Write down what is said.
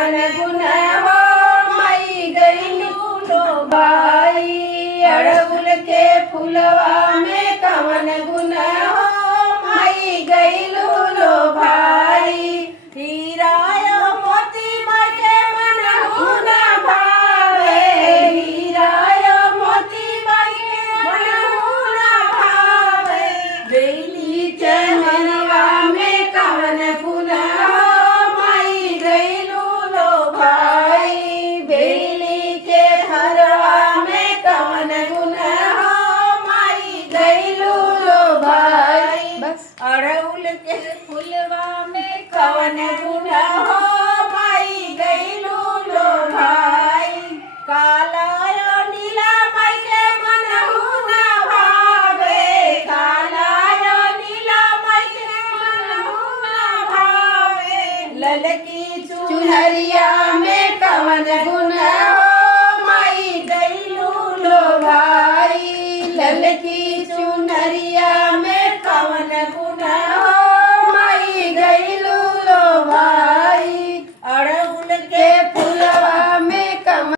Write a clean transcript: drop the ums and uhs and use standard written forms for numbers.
कवन गुण हो माई गईलू लो भाई। अड़हुल के फुलवा में कवन गुण हो माई गईलू लो भाई। हीरा मोती मांगे मनहु न भावे, हीरा मोती मांगे मनहु न भावे। बेली चंदनवा में कवन गुण हो माई गईलू लो भाई। बेली के फरवा में कवन गुण हो माई गईलू लो भाई। बस अड़हुल के फुलवा में कवन गुण हो माई गईलू लो भाई। काला नीला माई के मनहु न भावे, काला नीला माई के मनहु न भावे। ललकी चुनरिया में कवन गुण हो माई गईलू लो भाई। ललकी